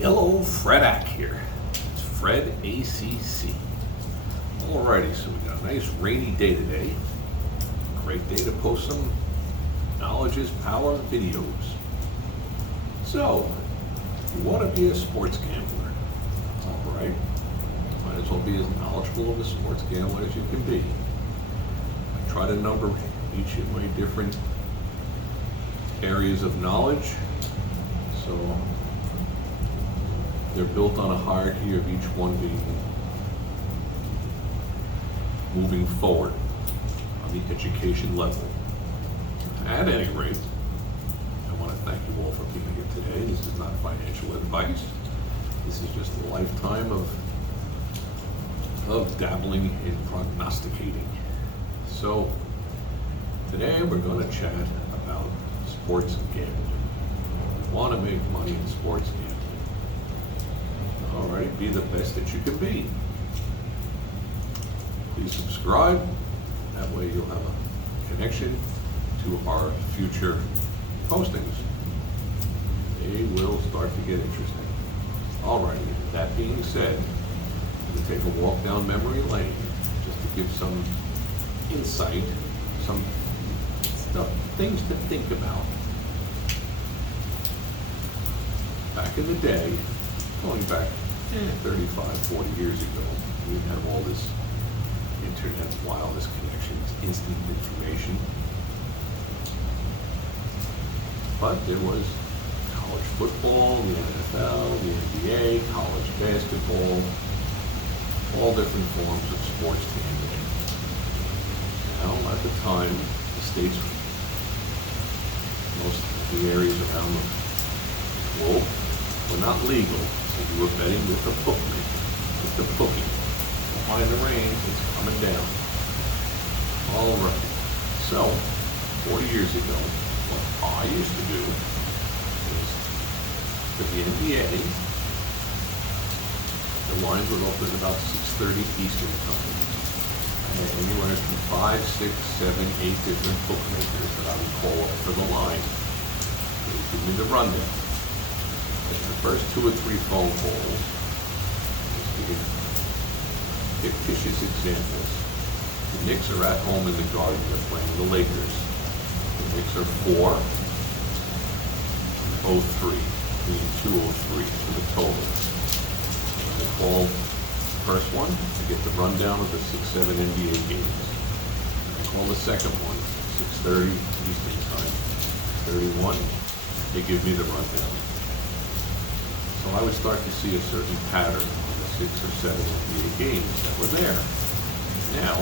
Hello, Fredak here. It's Fred ACC. Alrighty, so we got a nice rainy day today. Great day to post some knowledge is power videos. So, you want to be a sports gambler. Alright, might as well be as knowledgeable of a sports gambler as you can be. I try to number each of my different areas of knowledge. So, they're built on a hierarchy of each one being moving forward on the education level. At any rate, I want to thank you all for being here today. This is not financial advice. This is just a lifetime of dabbling in prognosticating. So today we're going to chat about sports gambling. You want to make money in sports gambling. Alright, be the best that you can be. Please subscribe. That way you'll have a connection to our future postings. They will start to get interesting. Alright, that being said, I'm going to take a walk down memory lane just to give some insight, some stuff, things to think about. Back in the day, going back 35, 40 years ago, we didn't have all this internet wireless connections, instant information. But there was college football, the NFL, the NBA, college basketball, all different forms of sports gambling. Now, at the time, the states, most of the areas around the globe were not legal. So you were betting with a bookmaker, with the bookie. Don't mind the rain, it's coming down. All right. So, 40 years ago, what I used to do is, for the NBA, the lines would open at about 6:30 Eastern time. I had anywhere from 5, 6, 7, 8 different bookmakers that I would call up for the line. They would give me the rundown. The first 2 or 3 phone calls, just to give fictitious examples. The Knicks are at home in the Garden, they're playing the Lakers. The Knicks are 4-0-3, meaning 2-0-3 for the total. I call the first one to get the rundown of the 6-7 NBA games. I call the second one, 6:30 Eastern time, 31. They give me the rundown. So I would start to see a certain pattern on the 6 or 7 NBA games that were there. Now,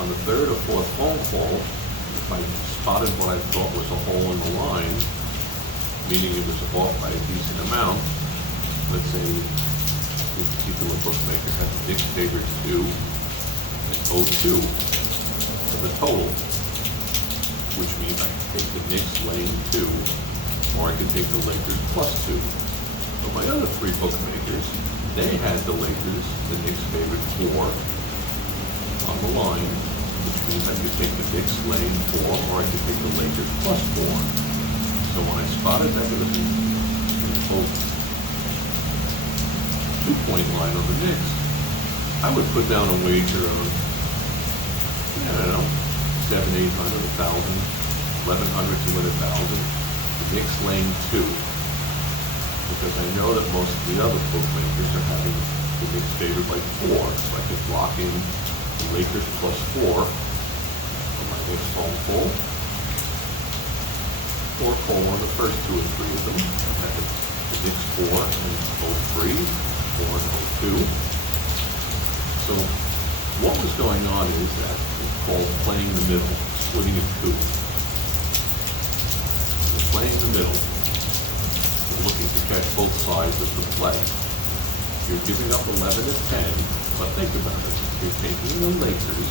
on the 3rd or 4th phone call, if I spotted what I thought was a hole in the line, meaning it was off by a decent amount, let's say this particular bookmaker had the Knicks favored 2 and 0-2 for the total, which means I could take the Knicks laying 2, or I could take the Lakers +2. But my other 3 bookmakers, they had the Lakers, the Knicks favored 4 on the line, which means I could take the Knicks laying 4, or I could take the Lakers +4. So when I spotted that there was a both 2-point line on the Knicks, I would put down a wager of, I don't know, 700, 800, 1,000, 1,100 to win 1,000. The Knicks laying 2, because I know that most of the other bookmakers are having the Knicks favored by 4, so I could lock in the Lakers +4 for my next phone call, or call on the first 2 or 3 of them, and have the Knicks 4 and 0-3, 4 and 0-2. So what was going on is that it's called playing the middle, splitting a coup. Playing in the middle. You're looking to catch both sides of the play. You're giving up 11 to 10, but think about it. You're taking the Lakers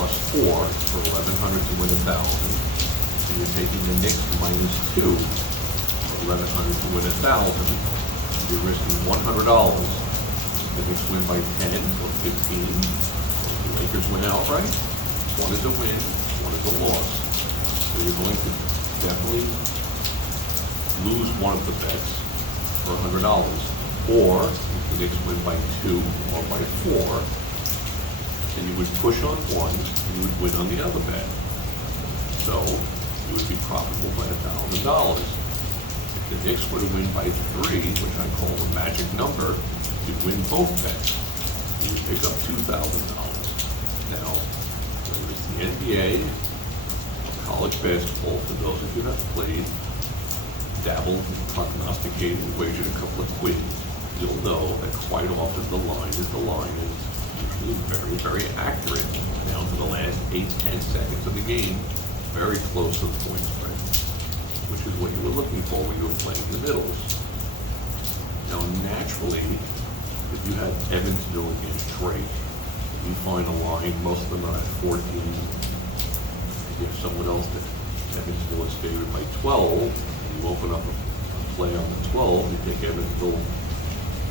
+4 for 1,100 to win 1,000, and you're taking the Knicks -2 for 1,100 to win 1,000. You're risking $100. The Knicks win by 10 or 15. The Lakers win outright. One is a win, one is a loss. So you're going to definitely lose one of the bets for $100. Or if the Knicks win by 2 or by 4, then you would push on one and you would win on the other bet. So you would be profitable by $1,000. If the Knicks were to win by 3, which I call the magic number, you'd win both bets. You would pick up $2,000. Now, whether it's the NBA, college basketball, for those of you that have played, dabbled, prognosticated, wagered a couple of quid, you'll know that quite often the line is usually very, very accurate down to the last 8-10 seconds of the game, very close to the point spread, which is what you were looking for when you were playing the middles. Now, naturally, if you had Evansville against Drake, you find a line, most of them are at 14. You give someone else that Evansville is favored by 12, and you open up a play on the 12, you take Evansville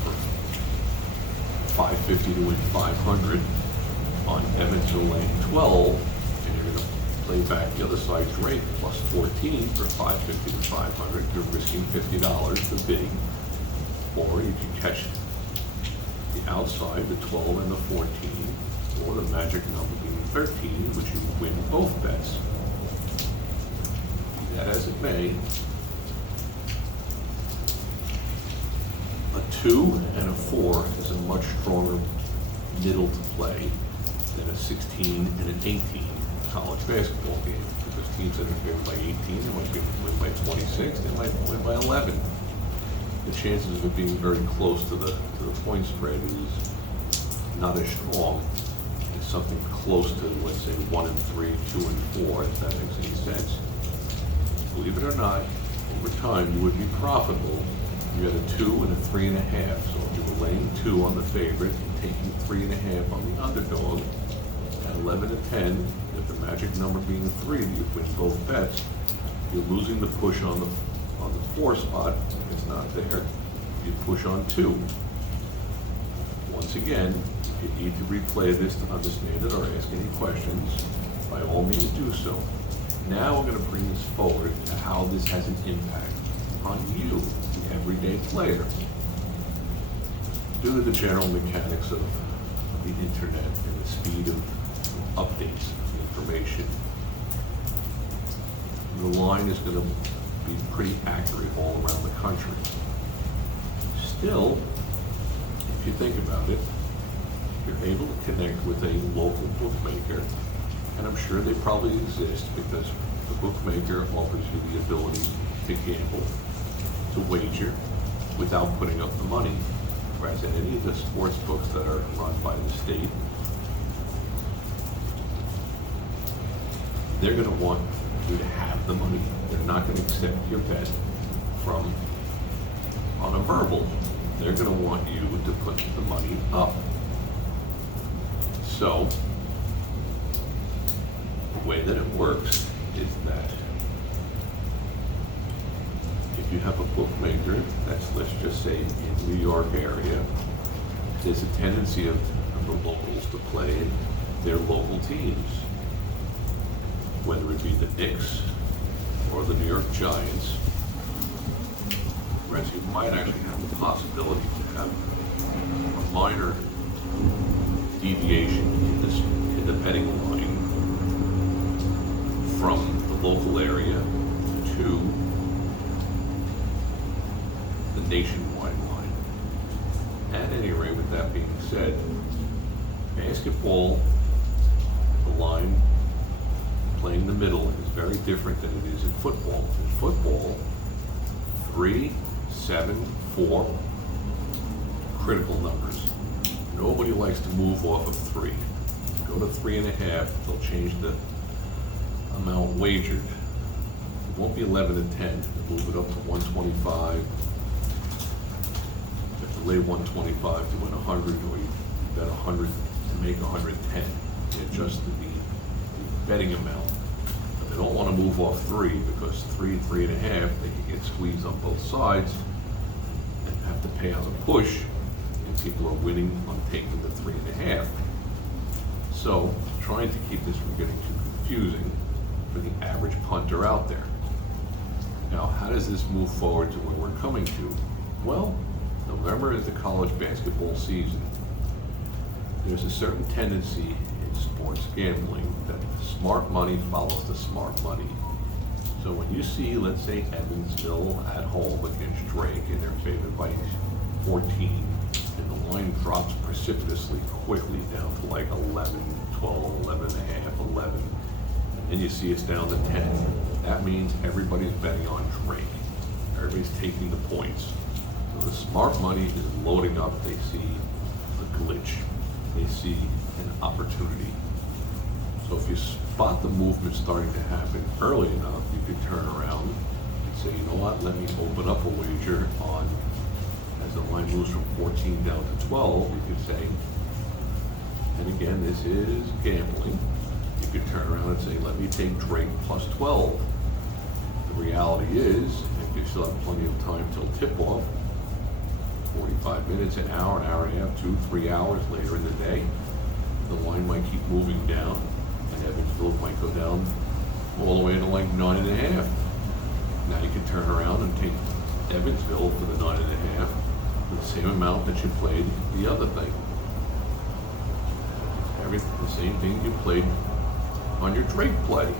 for 550 to win 500 on Evansville laying 12, and you're going to play back the other side, Drake plus 14 for 550 to 500. You're risking $50 for bidding, or you can catch the outside, the 12 and the 14, or the magic number being 13, which you win both bets. Be that as it may, a 2 and a 4 is a much stronger middle to play than a 16 and an 18 college basketball game, because teams that are favored by 18, they might be able to win by 26, they might win by 11. The chances of it being very close to the point spread is not as strong as something close to, let's say, 1 and 3, 2 and 4, if that makes any sense. Believe it or not, over time you would be profitable. You had a 2 and a 3.5. So if you were laying 2 on the favorite and taking 3.5 on the underdog, at 11 to 10, with the magic number being 3, you win both bets. You're losing the push on the 4 spot. If it's not there, you push on 2. Once again, if you need to replay this to understand it or ask any questions, by all means do so. Now we're going to bring this forward to how this has an impact on you, the everyday player. Due to the general mechanics of the internet and the speed of updates of information, the line is going to be pretty accurate all around the country. Still, if you think about it, you're able to connect with a local bookmaker, and I'm sure they probably exist because the bookmaker offers you the ability to gamble, to wager, without putting up the money. Whereas at any of the sports books that are run by the state, they're going to want you to have the money. They're not going to accept your bet on a verbal. They're going to want you to put the money up. So, the way that it works is that if you have a bookmaker that's, let's just say, in New York area, there's a tendency of the locals to play their local teams, whether it be the Knicks or the New York Giants. Whereas you might actually have the possibility to have a minor deviation in the betting line from the local area to the nationwide line. At any rate, with that being said, basketball, the line playing the middle is very different than it is in football. In football, 3, 7, 4, critical numbers. Nobody likes to move off of 3. Go to 3.5, they'll change the amount wagered. It won't be 11 to 10. They'll move it up to 125. If you lay 125 to win 100, or you bet 100 to make 110. They adjust the betting amount. But they don't want to move off 3 because 3, 3.5, they can get squeezed on both sides and have to pay on the push, and people are winning on taking the 3.5. So, trying to keep this from getting too confusing for the average punter out there. Now, how does this move forward to where we're coming to? Well, November is the college basketball season. There's a certain tendency in sports gambling that the smart money follows the smart money. So when you see, let's say, Evansville at home against Drake and they're favored by 14, and the line drops precipitously quickly down to like 11, 12, 11 and a half, 11, and you see it's down to 10, that means everybody's betting on Drake. Everybody's taking the points. So the smart money is loading up. They see a glitch. They see an opportunity. So if you spot the movement starting to happen early enough, you could turn around and say, you know what, let me open up a wager on, as the line moves from 14 down to 12, you could say, and again, this is gambling, you could turn around and say, let me take Drake plus 12. The reality is, if you still have plenty of time till tip-off, 45 minutes, an hour and a half, 2, 3 hours later in the day, the line might keep moving down, and Evansville might go down all the way to like 9.5. Now you can turn around and take Evansville for the 9.5 with the same amount that you played the other thing. The same thing you played on your Drake play,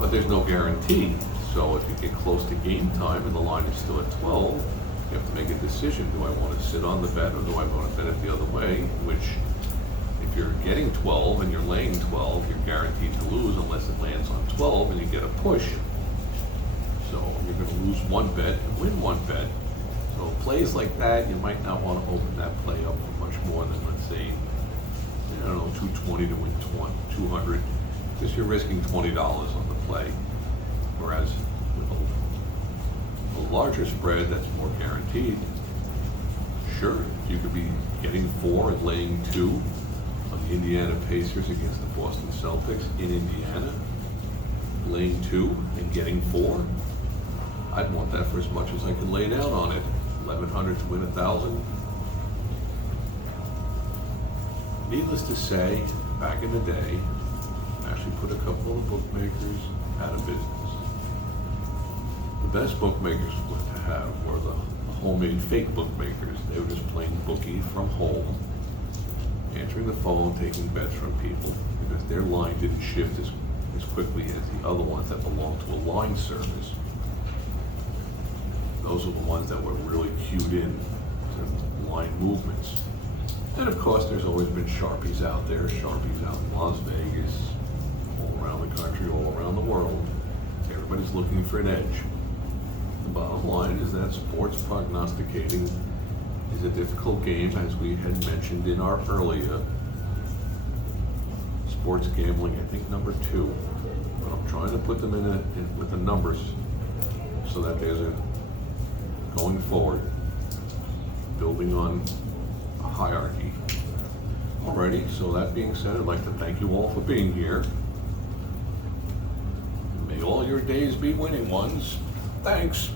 but there's no guarantee. So if you get close to game time and the line is still at 12, you have to make a decision. Do I want to sit on the bet or do I want to bet it the other way? Which, if you're getting 12 and you're laying 12, you're guaranteed to lose unless it lands on 12 and you get a push. So you're going to lose one bet and win one bet. So plays like that, you might not want to open that play up for much more than, let's say, I don't know, 220 to win 200, because you're risking $20 on the play. Whereas with a larger spread that's more guaranteed, sure, you could be getting 4 and laying 2 on the Indiana Pacers against the Boston Celtics in Indiana, laying 2 and getting 4. I'd want that for as much as I can lay down on it. 1,100 to win 1,000. Needless to say, back in the day, actually put a couple of bookmakers out of business. The best bookmakers to have were the homemade fake bookmakers. They were just playing bookie from home, answering the phone, taking bets from people, because their line didn't shift as quickly as the other ones that belonged to a line service. Those are the ones that were really cued in to line movements. And of course, there's always been Sharpies out there, Sharpies out in Las Vegas, all around the country, all around the world. Everybody's looking for an edge. The bottom line is that sports prognosticating is a difficult game, as we had mentioned in our earlier sports gambling, I think number 2. But I'm trying to put them in with the numbers so that there's a going forward, building on a hierarchy. Alrighty, so that being said, I'd like to thank you all for being here. May all your days be winning ones. Thanks.